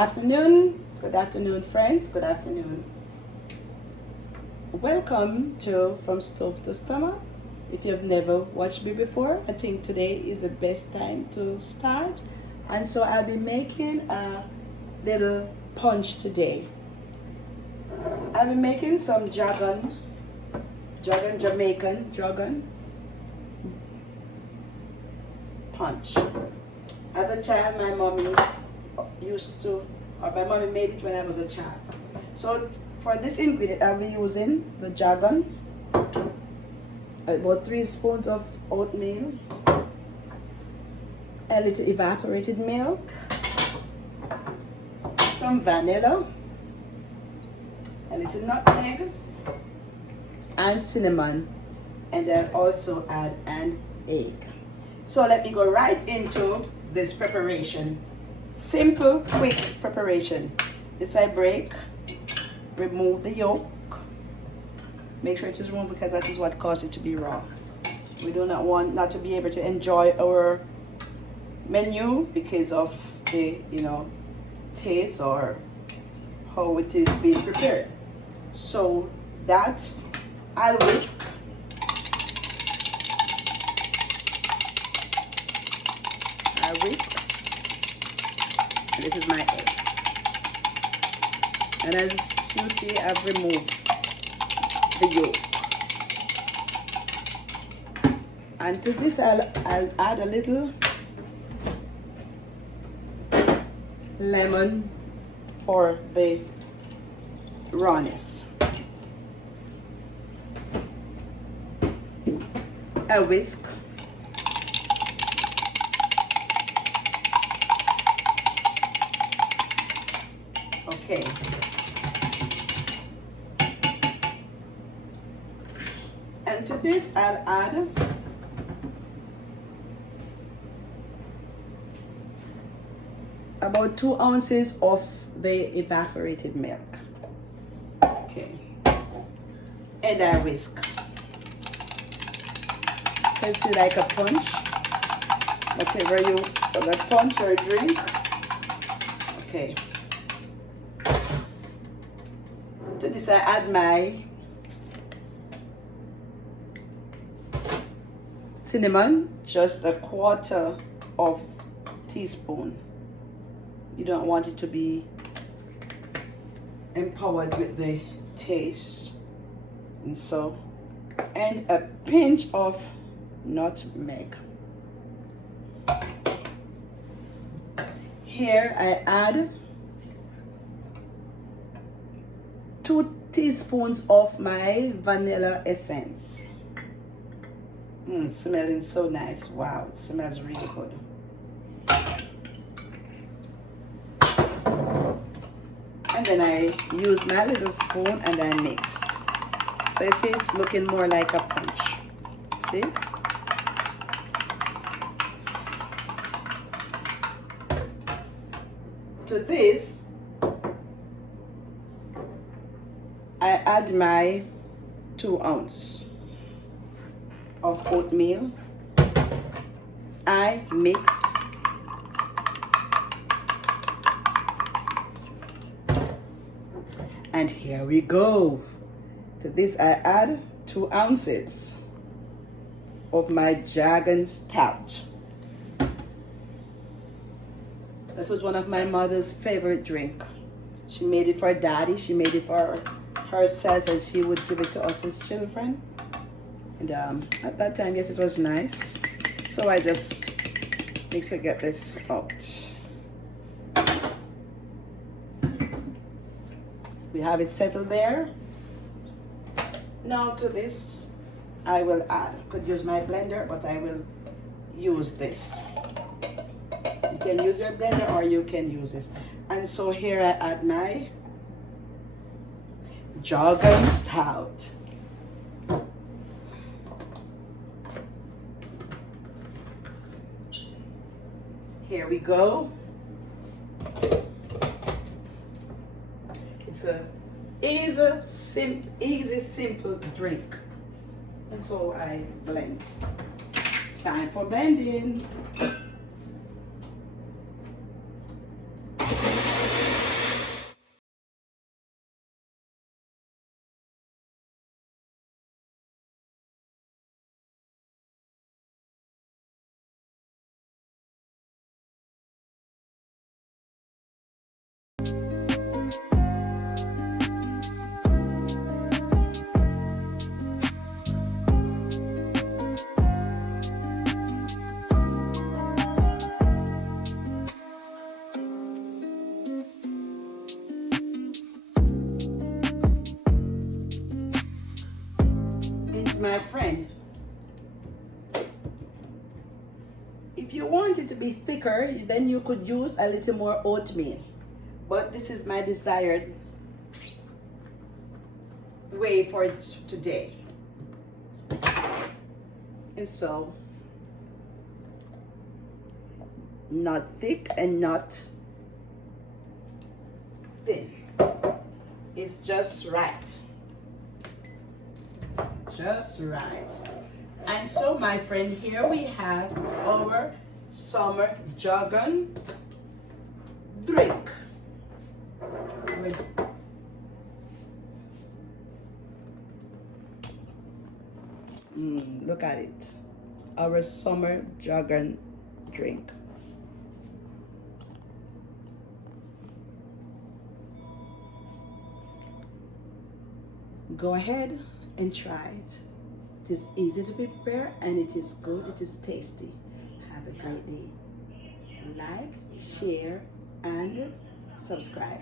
Good afternoon, friends. Good afternoon. Welcome to From Stove to Stomach. If you've never watched me before, I think today is the best time to start. And so I'll be making a little punch today. I'll be making some Jamaican punch. As a child, my mommy made it when I was a child. So for this ingredient, I'll be using the jargon, about 3 spoons of oatmeal, a little evaporated milk, some vanilla, a little nutmeg, and cinnamon, and then also add an egg. So let me go right into this preparation. Simple, quick preparation. This I break, remove the yolk. Make sure it is raw because that is what causes it to be raw. We do not want not to be able to enjoy our menu because of the taste or how it is being prepared. So that I'll whisk. And this is my egg. And as you see, I've removed the yolk. And to this, I'll add a little lemon for the rawness. I whisk. Okay. And to this, I'll add about 2 ounces of the evaporated milk. Okay. And I whisk. Tastes like a punch. Whatever a punch or a drink. Okay. To this, I add my cinnamon, just a 1/4 of teaspoon. You don't want it to be empowered with the taste. And so, and a pinch of nutmeg. Here I add 2 teaspoons of my vanilla essence. Smelling so nice. Wow, it smells really good. And then I use my little spoon and I mixed. So you see, it's looking more like a punch. See? To this, I add my 2 ounces of oatmeal. I mix. And here we go. To this, I add 2 ounces of my Dragon Stout. That was one of my mother's favorite drink. She made it for Daddy. She made it for herself, and she would give it to us as children. And at that time, yes, it was nice. So I just mix it, get this out. We have it settled there. Now to this, I will add. Could use my blender, but I will use this. You can use your blender or you can use this. And so here I add my Dragon Stout. Here we go. It's a easy, simple drink. And so I blend. It's time for blending. If you want it to be thicker, then you could use a little more oatmeal. But this is my desired way for it today. And so, not thick and not thin. It's just right. Just right. And so, my friend, here we have our summer jargon drink. Look at it. Our summer jargon drink. Go ahead and try it. It is easy to prepare and it is good, it is tasty. Have a great day. Like, share, and subscribe.